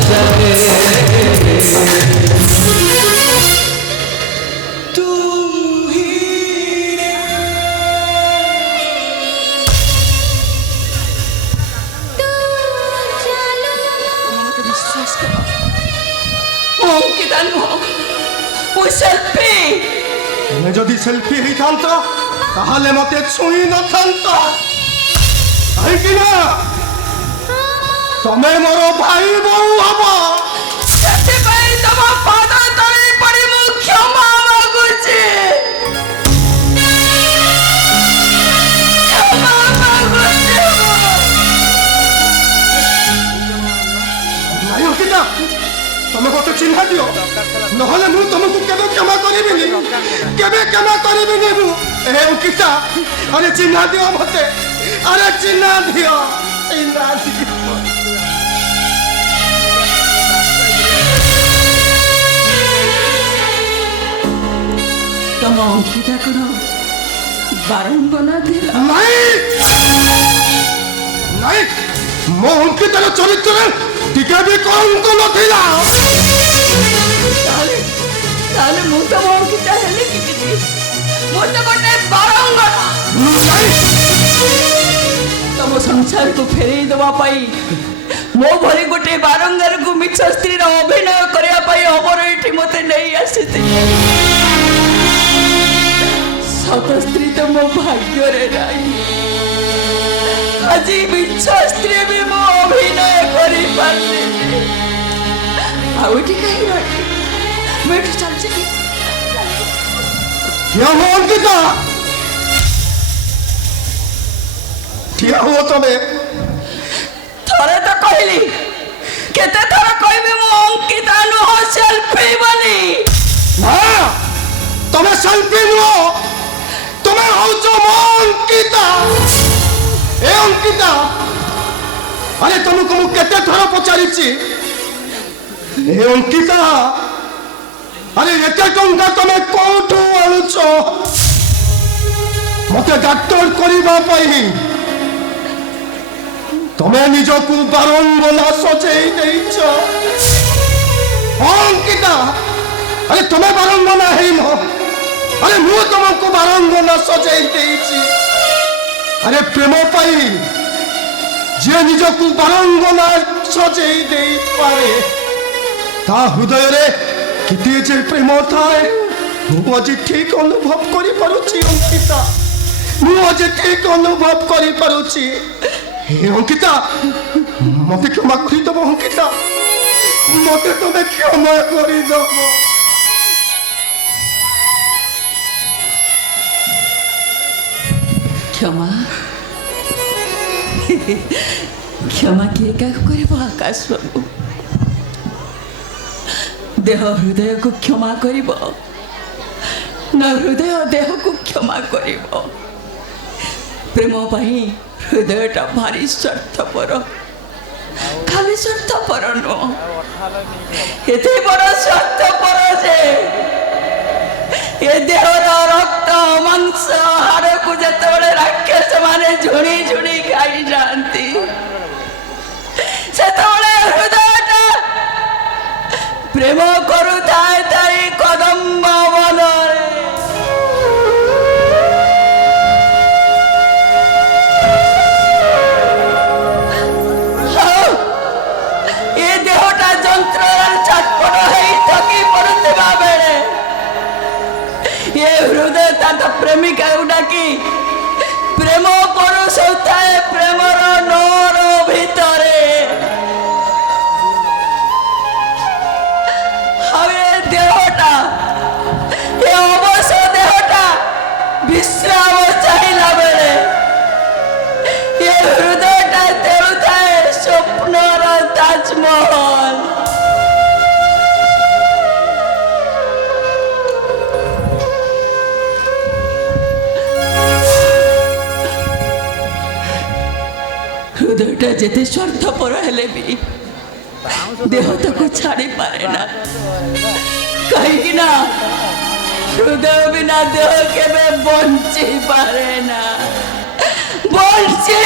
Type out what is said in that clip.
जाए যদি শিল্পী হইথান্ত তাহলে মতে ছুঁই নথান্ত কাহিঁকি না তুমি মোর ভাই বউ হব ସେଥିପାଇଁ ତମ ପାଦ ତଳେ ପଡ଼ି ମୁଁ କ୍ଷମା ମାଗୁଛି ନାଇଁ ଅଙ୍କିତା তুমি মতে চিহ্না দিও নহলে মু তোমাকে কেবে ক্ষমা করিবিনি কেবে ক্ষমা করিবিনি মু এ অঙ্কিতা আরে চিহ্না দিও মতে আরে চিহ্না দিও চিহ্না দিও ତମ ଅଙ୍କିତା କଣ ବାରଙ୍ଗନା ଥିଲା নাই নাই ମୋ ଅଙ୍କିତାର ଚରିତ୍ରରେ ଟିକେ ବି କଳଙ୍କ ନଥିଲା ତାହେଲେ ମୁଁ ତମ ଅଙ୍କିତା ହେଲି କିଛି ମୁଁ ତ ଗୋଟେ ବାରଙ୍ଗନା ତମ ସଂସାରକୁ ଫେରେଇ ଦେବା ପାଇଁ ମୋ ଭଳି ଗୋଟେ ବାରଙ୍ଗାରକୁ ମିଛ ସ୍ତ୍ରୀର ଅଭିନୟ କରିବା ପାଇଁ ଅମର ଏଠି ମୋତେ ନେଇ ଆସିଥିଲେ ସତ ସ୍ତ୍ରୀ ତ ମୋ ଭାଗ୍ୟରେ ନାହିଁ ଆଜି ମିଛ ସ୍ତ୍ରୀ ବି ମୁଁ ଅଭିନୟ କରିପାରିଲି ଆଉ ଏଠି କାହିଁ ରହିବି ମୁଁ ଏଠି ଚାଲିଛି ଅଙ୍କିତା ଠିଆ ହୁଅ ତମେ ଥରେ ତ କହିଲି କେତେ ଥର କହିବି ମୁଁ ଅଙ୍କିତା ନୁହଁ ଶିଳ୍ପୀ ବୋଲି ନା ତମେ ଶିଳ୍ପୀ ନୁହ ତମେ ହଉଛ ମୋ ଅଙ୍କିତା ଏ ଅଙ୍କିତା ଆରେ ତମକୁ ମୁଁ କେତେ ଥର ପଚାରିଛି ଏ ଅଙ୍କିତା আরে এতে টঙ্কা তুমি কোঠু আনুছ মতে ডাক্তার করিবা পাই তুমি নিজকু বারঙ্গনা সজেই দেইছ অঙ্কিতা আরে তুমি বারঙ্গনা হেইন আরে মু তোমাকে বারঙ্গনা সজেই দেইছি আরে প্রেম পাই যে নিজকু বারঙ্গনা সজেই দেই পারে তা হৃদয়রে किती जे प्रेम थाए मु आज ठीक अनुभव करि पारुछि अंकिता मु आज ठीक अनुभव करि पारुछि हे अंकिता मते क्षमा करि दबो अंकिता मते तमे क्षमा करि दबो क्षमा क्षमा किए क्या करबो आकाश बाबू देह हृदय को क्षमा करिब ना हृदय देह को क्षमा करिब प्रेम पाई हृदयटा भारी स्वार्थपर खाली स्वार्थपर नुह एते बड़ स्वार्थपर जे ए देहर रक्त मांस हाड़ को जेतेबेले राक्षस माने झुणी झुणी खाई जाती सेतेबेले हृदयटा प्रेम करू थाए ताई कदम्ब बनरे ए देहटा जंत्रर छटपट है थकी पड़ुवा बेले ये हृदय तांत प्रेमिका डाकी प्रेम करू सौताए प्रेमर नोर भितरे देहटा ये अवश्य देहटा विश्राम चाहिला बेले ये हृदयटा तेरुताए स्वप्नर ताजमहल हृदयटा जेते स्वार्थपर हेले भी देह ताको छाड़ी पारे ना कहीं ना हृदय बिना देह के बंची पारे ना से